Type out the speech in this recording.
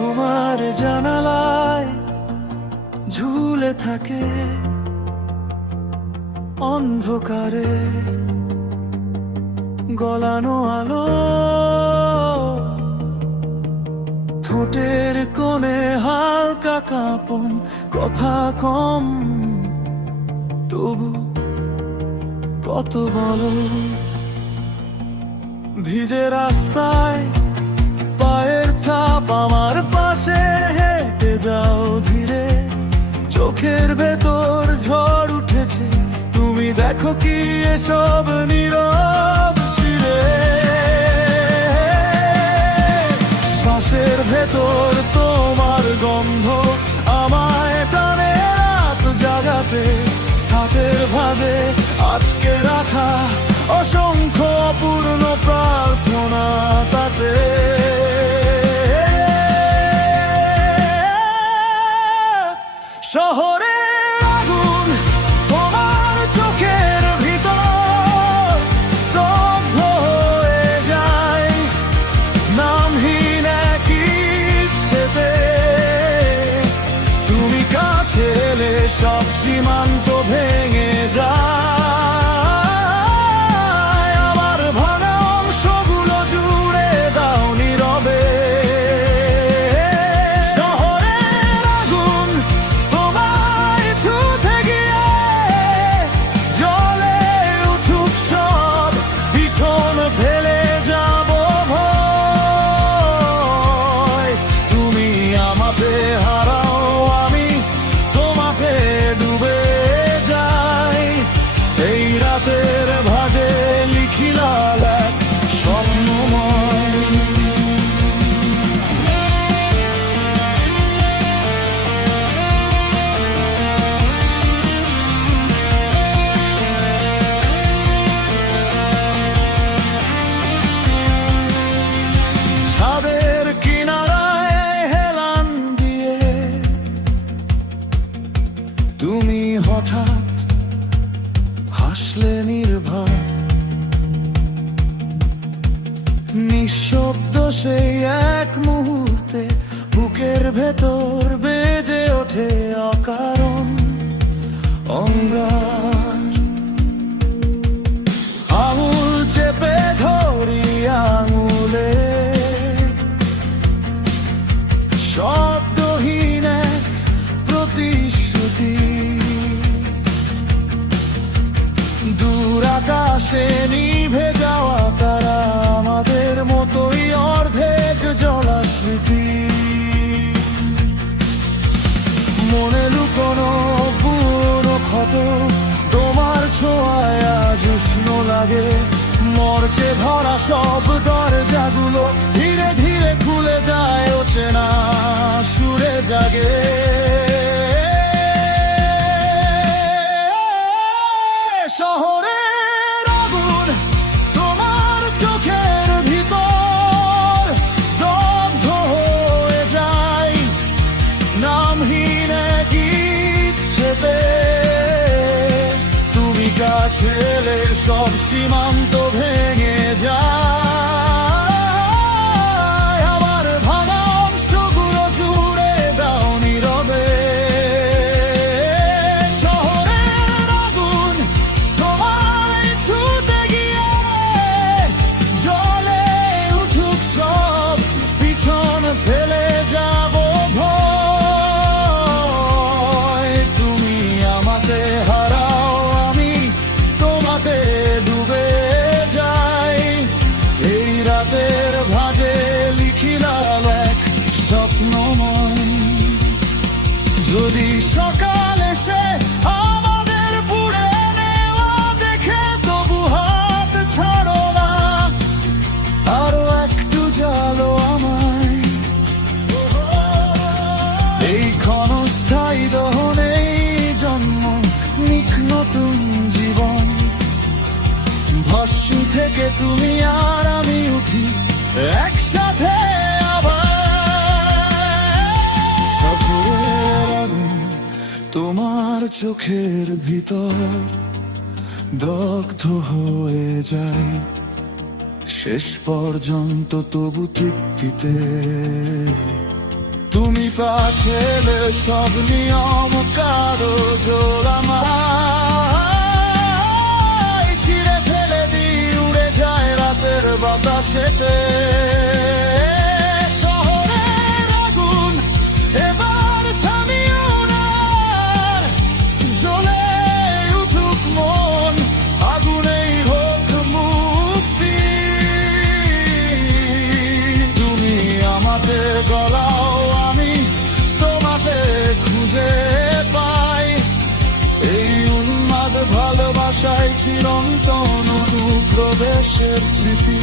তোমার জানালায় ঝুলে থাকে অন্ধকারে গলানো আলো, ঠোঁটের কোণে হালকা কাঁপন, কথা কম তবু কত বলো। ভিজে রাস্তায় পায়ের ছাপ, আমার পাশে হেঁটে যাও ধীরে, চোখের ভেতর ঝড় উঠেছে, তুমি দেখো কি এসব নীরব শিরে। শ্বাসের ভেতর তোমার গন্ধ আমায় টানে রাত জাগাতে, হাতের ভাঁজে আটকে রাখা অসংখ্য অপূর্ণ প্রার্থনা তাতে। শহরের আগুন তোমার চোখের ভিতর দগ্ধ হয়ে যায়, নামহীন এক ইচ্ছেতে তুমি কাছে এলে সব সীমান্ত ভেঙে যায়। আমার ভাঙা অংশগুলো জুড়ে দাও নীরবে। শহরের আগুন তোমায় ছুঁতে গিয়ে জ্বলে উঠুক সব, পিছন ফেলে যাব ভয়। তুমি আমাতে হারাও, আমি তোমাতে ডুবে যাই। এই রাতের ভাঁজে লিখি লাল এক স্বপ্নময়। ছাদের কিনারায় হেলান দিয়ে তুমি হঠাৎ হাসলে নির্ভর, নিঃশব্দ সেই এক মুহূর্তে বুকের ভেতর বেজে ওঠে অকারণ অঙ্গার। আঙুল চেপে ধরি আঙুলে, শব্দহীন এক প্রতিশ্রুতি, দূর আকাশে নিভে যাওয়া তারা আমাদের মতোই অর্ধেক জ্বলা স্মৃতি। মনে লুকোনো পুরনো ক্ষত তোমার ছোঁয়ায় আজ উষ্ণ লাগে, মরচে ধরা সব দরজাগুলো ধীরে ধীরে খুলে যায়, অচেনা সুরে জাগে। শহরের আগুন তোমার চোখের ভিতর দগ্ধ হয়ে যায়, নামহীন এক ইচ্ছেতে তুমি কাছে এলে সব সীমান্ত ভেঙে যায়। আমার ভাঙা অংশগুলো জুড়ে দাও নীরবে। শহরের আগুন তোমায় ছুঁতে গিয়ে জ্বলে উঠুক সব, পিছন ফেলে যাব ভয়। তুমি আমাতে হারাও, আমি তোমাতে ডুবে যাই। এই রাতের ভাঁজে লিখি লাল এক স্বপ্নময়। যদি সকাল এসে আমাদের পুড়ে নেওয়া দেখে তবু হাত ছাড়ো না, আরো একটু জালো আমায়। এই ক্ষণস্থায়ী দহনে জন্ম নিক নতুন জীবন, ভস্ম থেকে তুমি আর আমি উঠি একসাথে আবার। শহরের আগুন তোমার চোখের ভিতর দগ্ধ হয়ে যায়, শেষ পর্যন্ত তবু তৃপ্তিতে পিতা ছেলে সব নিয়ম কারো জোড়ামায় ছিঁড়ে ফেলে দি উড়ে যায় রাতের বাতাসেতে শহরের আগুন এবার থামিও না জ্বলে উঠুক মন আগুনেই হোক মুক্তি তুমি আমাদের গলাও আমি তোমাতে খুঁজে পাই এই উন্মাদ ভালোবাসায় চিরন্তন অনুপ্রবেশের স্মৃতি